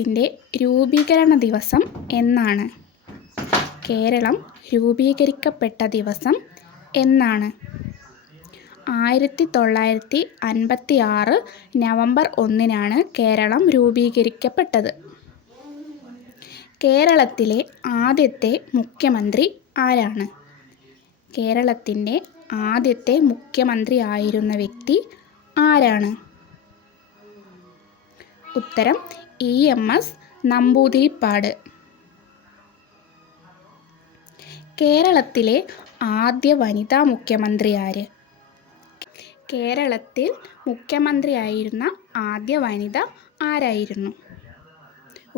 കേരളത്തിൻ്റെ രൂപീകരണ ദിവസം എന്നാണ്? കേരളം രൂപീകരിക്കപ്പെട്ട ദിവസം എന്നാണ്? 1956 നവംബർ 1-നാണ് കേരളം രൂപീകരിക്കപ്പെട്ടത്. കേരളത്തിലെ ആദ്യത്തെ മുഖ്യമന്ത്രി ആരാണ്? കേരളത്തിൻ്റെ ആദ്യത്തെ മുഖ്യമന്ത്രി ആയിരുന്ന വ്യക്തി ആരാണ്? ഉത്തരം EMS നമ്പൂതിരിപ്പാട്. കേരളത്തിലെ ആദ്യ വനിതാ മുഖ്യമന്ത്രി ആര്? കേരളത്തിൽ മുഖ്യമന്ത്രിയായിരുന്ന ആദ്യ വനിത ആരായിരുന്നു?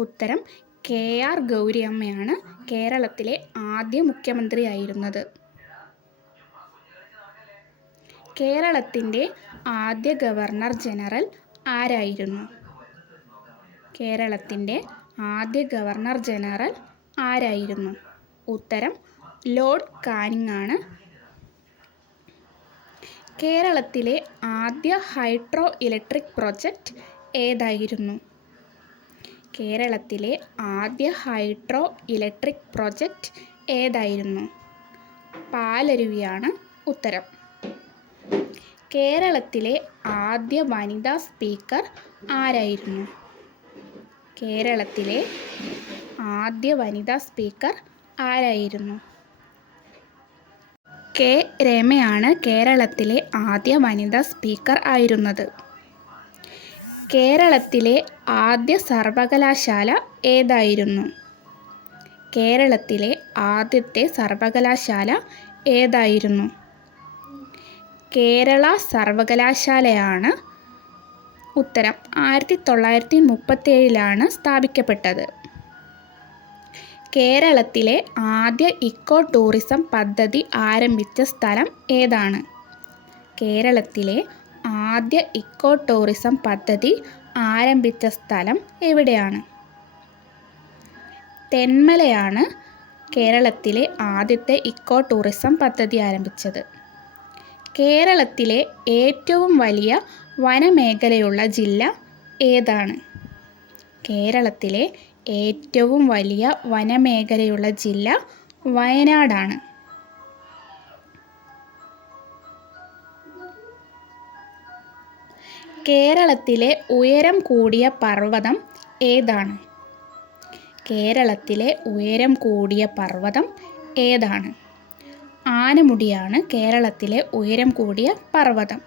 ഉത്തരം KR ഗൗരിയമ്മയാണ് കേരളത്തിലെ ആദ്യ മുഖ്യമന്ത്രിയായിരുന്നത്. കേരളത്തിൻ്റെ ആദ്യ ഗവർണർ ജനറൽ ആരായിരുന്നു? കേരളത്തിൻ്റെ ആദ്യ ഗവർണർ ജനറൽ ആരായിരുന്നു? ഉത്തരം ലോർഡ് കാനിങ് ആണ്. കേരളത്തിലെ ആദ്യ ഹൈഡ്രോ ഇലക്ട്രിക് പ്രോജക്റ്റ് ഏതായിരുന്നു? കേരളത്തിലെ ആദ്യ ഹൈഡ്രോ ഇലക്ട്രിക് പ്രോജക്റ്റ് ഏതായിരുന്നു? പാലരുവിയാണ് ഉത്തരം. കേരളത്തിലെ ആദ്യ വനിതാ സ്പീക്കർ ആരായിരുന്നു? കേരളത്തിലെ ആദ്യ വനിതാ സ്പീക്കർ ആരായിരുന്നു? K. രമയാണ് കേരളത്തിലെ ആദ്യ വനിതാ സ്പീക്കർ ആയിരുന്നത്. കേരളത്തിലെ ആദ്യ സർവകലാശാല ഏതായിരുന്നു? കേരളത്തിലെ ആദ്യത്തെ സർവകലാശാല ഏതായിരുന്നു? കേരള സർവകലാശാലയാണ് ഉത്തരം. 1937-ലാണ് സ്ഥാപിക്കപ്പെട്ടത്. കേരളത്തിലെ ആദ്യ ഇക്കോ ടൂറിസം പദ്ധതി ആരംഭിച്ച സ്ഥലം ഏതാണ്? കേരളത്തിലെ ആദ്യ ഇക്കോ ടൂറിസം പദ്ധതി ആരംഭിച്ച സ്ഥലം എവിടെയാണ്? തെന്മലയാണ് കേരളത്തിലെ ആദ്യത്തെ ഇക്കോ ടൂറിസം പദ്ധതി ആരംഭിച്ചത്. കേരളത്തിലെ ഏറ്റവും വലിയ വനമേഖലയുള്ള ജില്ല ഏതാണ്? കേരളത്തിലെ ഏറ്റവും വലിയ വനമേഖലയുള്ള ജില്ല വയനാടാണ്. കേരളത്തിലെ ഉയരം കൂടിയ പർവ്വതം ഏതാണ്? കേരളത്തിലെ ഉയരം കൂടിയ പർവ്വതം ഏതാണ്? ആനമുടിയാണ് കേരളത്തിലെ ഉയരം കൂടിയ പർവ്വതം.